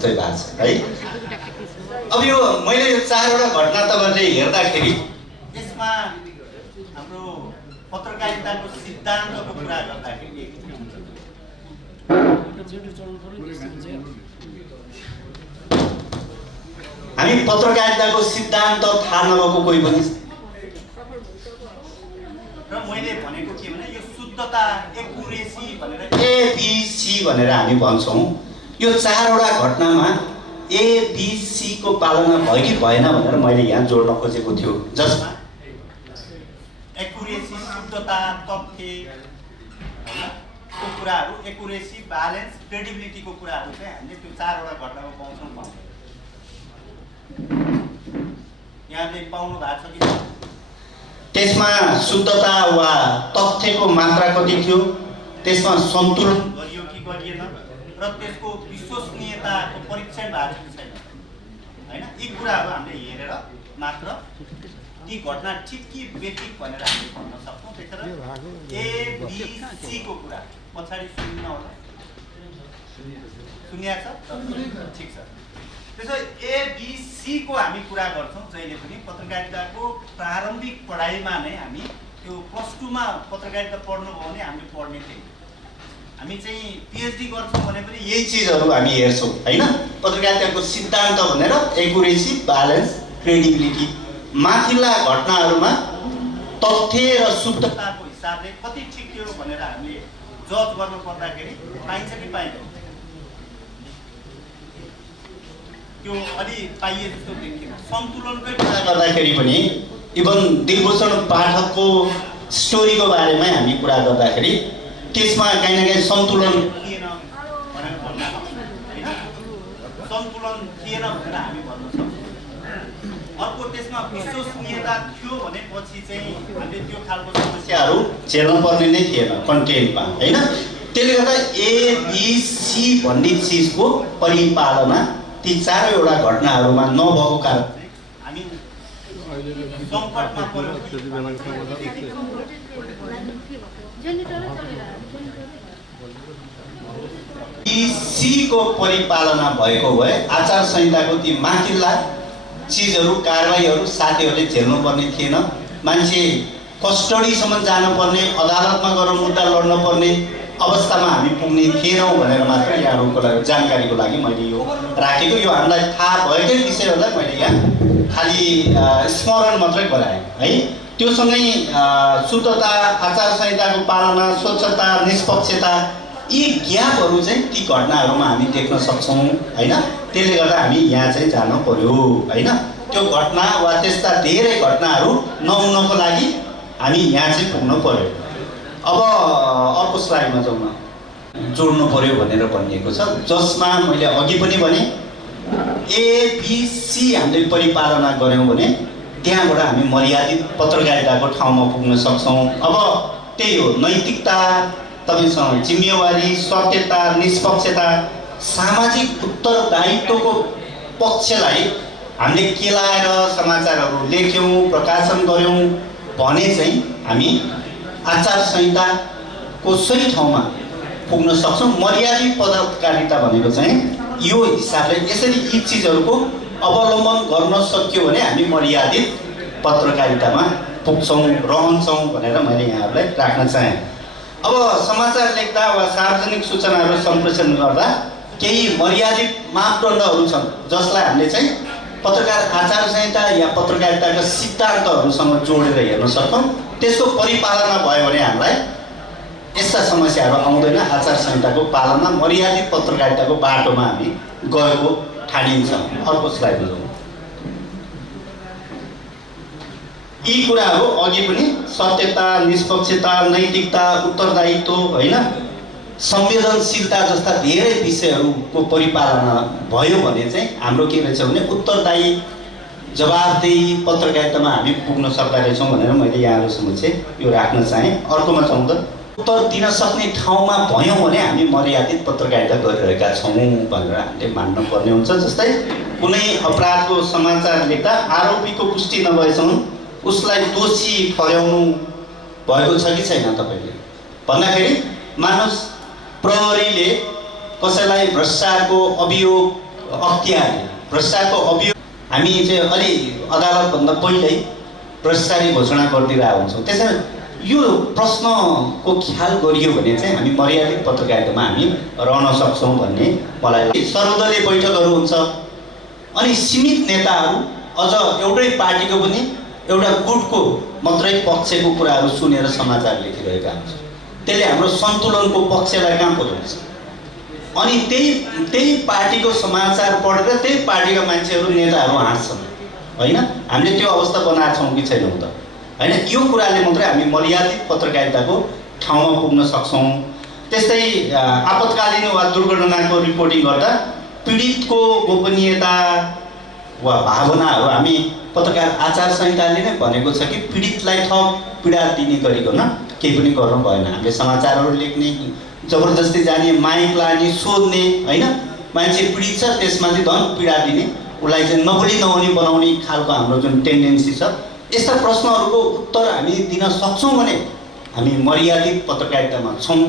जस्तै भएको छ है। अब यो मैले यो 4वटा घटना तपाईँले हेर्दाखेरि यसमा हाम्रो पत्रकारिताको सिद्धान्तको कुरा गर्दाखेरि हामी पत्रकारिताको सिद्धान्त थाहा नभएको कोही पनि र मैले भनेको के भने यो शुद्धता एक्युरेसी भनेर एबिसी भनेर हामी भन्छौँ। यो 4वटा घटनामा एबिसी को पालना भयो कि भएन भनेर मैले यहाँ जोड्न खोजेको थियो, जसमा एक्युरेसी, शुद्धता, तथ्य को कुराहरू, एक्युरेसी, ब्यालेन्स, क्रेडिबिलिटीको कुराहरू चाहिँ हामीले त्यो 4वटा घटनामा पाउँछौँ। यहाँले पाउनु भएको छ कि त्यसमा शुद्धता वा तथ्यको मात्रा कति थियो, त्यसमा सन्तुलन गरियो कि गरिएन र त्यसको विश्वसनीयताको परीक्षण भएको छ कि छैन हैन, यी कुराहरू हामीले हेरेर मात्र ती घटना ठिक कि बेठिक भनेर हामीले भन्न सक्छौँ। त्यसैले एबिसी को कुरा पछाडि सुन्नु होला, सुनिया छ ठिक छ। त्यसो एबिसी को हामी कुरा गर्छौँ जहिले पनि पत्रकारिताको प्रारम्भिक पढाइमा नै। हामी त्यो +2 मा पत्रकारिता पढ्नुभयो भने हामीले पढ्ने थियौँ। हामी चाहिँ पिएचडी गर्छौँ भने पनि यही चिजहरू हामी हेर्छौँ हैन। पत्रकारिताको सिद्धान्त भनेर एक्युरेसी, ब्यालेन्स, क्रेडिबिलिटी, माथिल्ला घटनाहरूमा तथ्य र शुद्धताको हिसाबले कति ठिक थियो भनेर हामीले जज गर्न पर्दाखेरि पाइन्छ कि पाइँदैन, त्यो अलि पाइए जस्तो देखिएन। सन्तुलनकै कुरा गर्दाखेरि पनि इभन दिलभूषण पाठकको स्टोरीको बारेमा हामी कुरा गर्दाखेरि त्यसमा कहीँ न कहीँ सन्तुलन थिएन भनेर भन्न सक्छौँ हैन, सन्तुलन थिएन भनेर हामी भन्न सक्छौँ। अर्को त्यसमा विश्वसनीयता थियो भनेपछि चाहिँ हामीले त्यो खालको समस्याहरू झेल्न पर्ने नै थिएन कन्टेन्टमा हैन। त्यसले गर्दा एबिसी भन्ने चिजको परिपालना ती 4वटा घटनाहरूमा नभएको कारण हामी सङ्कटमा पर्यौँ। एबिसी को परिपालना भएको भए आचार संहिताको ती माथिल्ला चिजहरू, कारबाहीहरू साथीहरूले झेल्नु पर्ने थिएन। मान्छे कस्टडीसम्म जानुपर्ने, अदालतमा गएर मुद्दा लड्न पर्ने अवस्थामा हामी पुग्ने थिएनौँ भनेर मात्र यहाँहरूको लागि जानकारीको लागि मैले यो राखेको। यो हामीलाई थाहा भएकै विषयहरूलाई मैले यहाँ खालि स्मरण मात्रै गराएँ है। त्योसँगै शुद्धता, आचार संहिताको पालना, स्वच्छता, निष्पक्षता, यी ग्यापहरू चाहिँ ती घटनाहरूमा हामी देख्न सक्छौँ हैन। त्यसले गर्दा हामी यहाँ चाहिँ जान पर्यो हैन। त्यो घटना वा त्यस्ता धेरै घटनाहरू नहुनको लागि हामी यहाँ चाहिँ पुग्नु पर्यो। अब अर्को स्लाइडमा जाउँ न, जोड्नु पर्यो भनेर भनिएको छ, जसमा मैले अघि पनि भने एबिसी हामीले परिपालना गऱ्यौँ भने त्यहाँबाट हामी मर्यादित पत्रकारिताको ठाउँमा पुग्न सक्छौँ। अब त्यही हो, नैतिकता, तपाईसँग जिम्मेवारी, सत्यता, निष्पक्षता, सामाजिक उत्तरदायित्वको पक्षलाई हामीले केलाएर समाचारहरू लेख्यौँ, प्रकाशन गऱ्यौँ भने चाहिँ हामी आचार संहिताको सही ठाउँमा पुग्न सक्छौँ। मर्यादित पत्रकारिता भनेको चाहिँ यो हिसाबले यसरी यी चिजहरूको अवलम्बन गर्न सक्यो भने हामी मर्यादित पत्रकारितामा पुग्छौँ, रहन्छौँ भनेर मैले यहाँहरूलाई राख्न चाहेँ। अब समाचार लेख्दा वा सार्वजनिक सूचनाहरू सम्प्रेषण गर्दा केही मर्यादित मापदण्डहरू छन् जसलाई हामीले चाहिँ पत्रकार आचार संहिता या पत्रकारिताका सिद्धान्तहरूसँग जोडेर हेर्न सक्छौँ। त्यसको परिपालना भयो भने हामीलाई यस्ता समस्याहरू आउँदैन। आचार संहिताको पालना, मर्यादित पत्रकारिताको बाटोमा हामी गएको ठानिन्छ। अर्को स्लाइडमा जाउँ। यी कुराहरू अघि पनि सत्यता, निष्पक्षता, नैतिकता, उत्तरदायित्व हैन, संवेदनशीलता जस्ता धेरै विषयहरूको परिपालना भयो भने चाहिँ हाम्रो के रहेछ भने उत्तरदायी, जवाबदेही पत्रकारितामा हामी पुग्न सक्दा रहेछौँ भनेर मैले यहाँहरू समक्ष यो राख्न चाहेँ। अर्कोमा जाउँ त, उत्तर दिन सक्ने ठाउँमा भयौँ भने हामी मर्यादित पत्रकारिता गरिरहेका छौँ भनेर हामीले मान्न पर्ने हुन्छ। जस्तै कुनै अपराधको समाचार लेख्दा आरोपीको पुष्टि नभएसम्म उसलाई दोषी ठहराउनु भएको छ कि छैन तपाईँले भन्दाखेरि मानुस प्रहरीले कसैलाई भ्रष्टाचारको अभियोग अख्तियार भ्रष्टाचारको अभियोग हामी चाहिँ अलि अदालतभन्दा पहिल्यै भ्रष्टाचारी घोषणा गरिदिरहेको हुन्छौँ। त्यसैले यो प्रश्नको ख्याल गरियो भने चाहिँ हामी मर्यादित पत्रकारितामा हामी रहन सक्छौँ भन्ने मलाई सर्वदलीय बैठकहरू हुन्छ अनि सीमित नेताहरू अझ एउटै पार्टीको पनि एउटा गुटको मात्रै पक्षको कुराहरू सुनेर समाचार लेखिरहेका हुन्छ। त्यसले हाम्रो सन्तुलनको पक्षलाई कहाँ पुर्याउँछ? अनि त्यही पार्टीको समाचार पढेर त्यही पार्टीका मान्छेहरू नेताहरू हाँस्छन् होइन। हामीले त्यो अवस्था बनाएको छौँ कि छैनौँ त होइन। यो कुराले मात्रै हामी मर्यादित पत्रकारिताको ठाउँमा पुग्न सक्छौँ। त्यस्तै आपतकालीन वा दुर्घटनाको रिपोर्टिङ गर्दा पीडितको गोपनीयता वा भावनाहरू हामी पत्रकार आचार संहिताले नै भनेको छ कि पीडितलाई थप पीडा दिने गरिकन केही पनि गर्नु भएन। हामीले समाचारहरू लेख्ने, जबरजस्ती जाने, माइक लाने, सोध्ने होइन, मान्छे पीडित छ त्यसमाथि धन पीडा दिने, उसलाई चाहिँ नबोली नहुने बनाउने खालको हाम्रो जुन टेन्डेन्सी छ, यस्ता प्रश्नहरूको उत्तर हामी दिन सक्छौँ भने हामी मर्यादित पत्रकारितामा छौँ